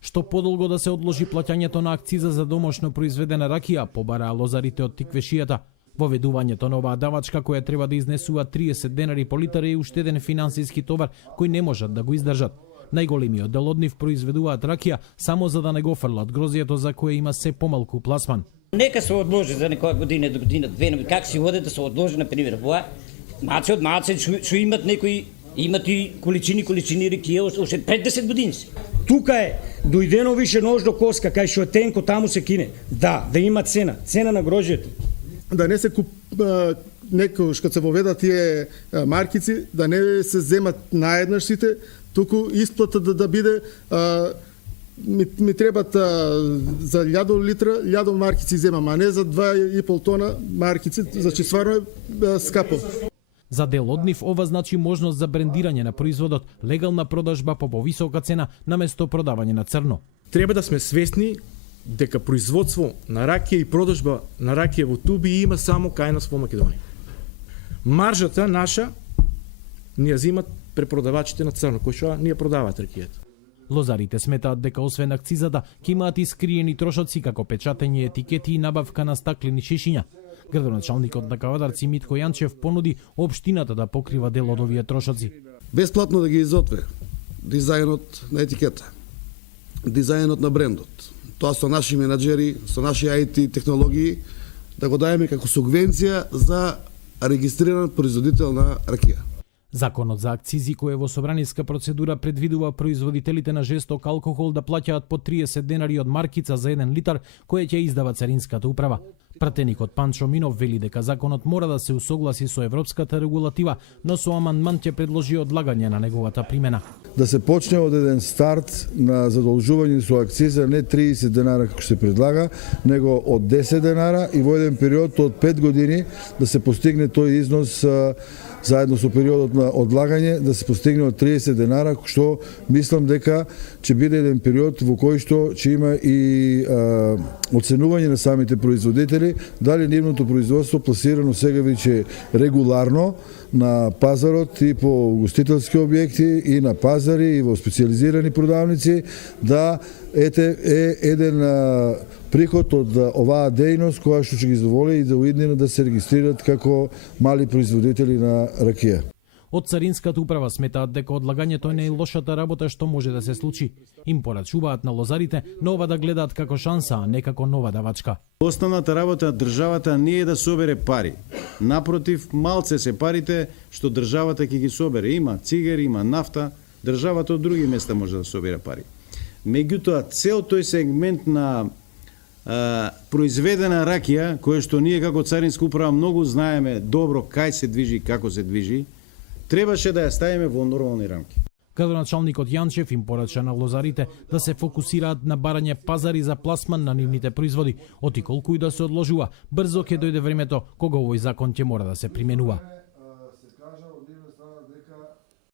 Што подолго да се одложи плаќањето на акциза за домашно произведена ракија, побараа лозарите од Тиквешијата. Воведувањето на оваа давачка која треба да изнесува 30 денари по литар е уште еден финансиски товар кој не можат да го издржат. Најголемиот дел од нив произведуваат ракија само за да не го фрлат грозието за кое има се помалку пласман. Нека се одложи за некоја година до година, две, как се оде да се одложи, например, воа, маце од маце, што имат некои, имат и количини ракија, уште пред 10 години си. Тука е дојдено више нож до коска, кај што е тенко, таму се кине. Да има цена на грозието. Да не се некој што се воведат тие маркици, да не се земат наеднаш сите, туку исплата да биде ми требат за 1000 литра, 1000 маркици земам, а не за 2,5 тона маркици, зачи стварно е скапо. За дел од нив ова значи можност за брендирање на производот, легална продажба по повисока цена наместо продавање на црно. Треба да сме свесни дека производство на ракија и продажба на ракија во туби има само кај нас во Македонија. Маржата наша ни ја земат препродавачите на црно, кои што ни ја продаваат ракијата. Лозарите сметаат дека освен акцизата, ќе имаат и скриени трошоци како печатење етикети и набавка на стаклени шишиња. Градоначалникот на Кавадарци Митко Јанчев понуди општината да покрива дел од овие трошоци. Бесплатно да ги изотве дизајнот на етикета, дизајнот на брендот. Тоа со наши менаџери, со наши IT технологии, да го даеме како субвенција за регистриран производител на ракија. Законот за акцизи кој е во собраниска процедура предвидува производителите на жесток алкохол да плаќаат по 30 денари од маркица за 1 литар која ќе издава Царинската управа. Пратеникот Панчо Минов вели дека законот мора да се усогласи со европската регулатива, но со амандман ќе предложи одлагање на неговата примена. Да се почне од еден старт на задолжување со акциза не 30 денара како се предлага, него од 10 денара и во еден период од 5 години да се постигне тој износ заедно со периодот на одлагање да се постигне од 30 денара, што мислам дека ќе биде еден период во кој што ќе има и оценување на самите производители, дали нивното производство пласирано сега веќе регуларно на пазарот и по угостителски објекти и на пазари и во специјализирани продавници, да е еден приход од оваа дејност која што ќе ги задоволи и за уиднина да се регистрираат како мали производители на ракија. Од Царинската управа сметаат дека одлагањето не е лошата работа што може да се случи. Им порачуваат на лозарите, но ова да гледаат како шанса, а не како нова давачка. Основната работа на државата не е да собере пари. Напротив, малце се парите што државата ќе ги собере. Има цигари, има нафта, државата од други места може да собере пари. Меѓутоа, цел тој сегмент на произведена ракија, која што ние како Царинска управа многу знаеме добро кај се движи и како се движи, требаше да ја ставиме во нормални рамки. Градоначалникот Јанчев им порача на лозарите да се фокусираат на барање пазари за пласман на нивните производи, оти колку и да се одложува, брзо ќе дојде времето кога овој закон ќе мора да се применува.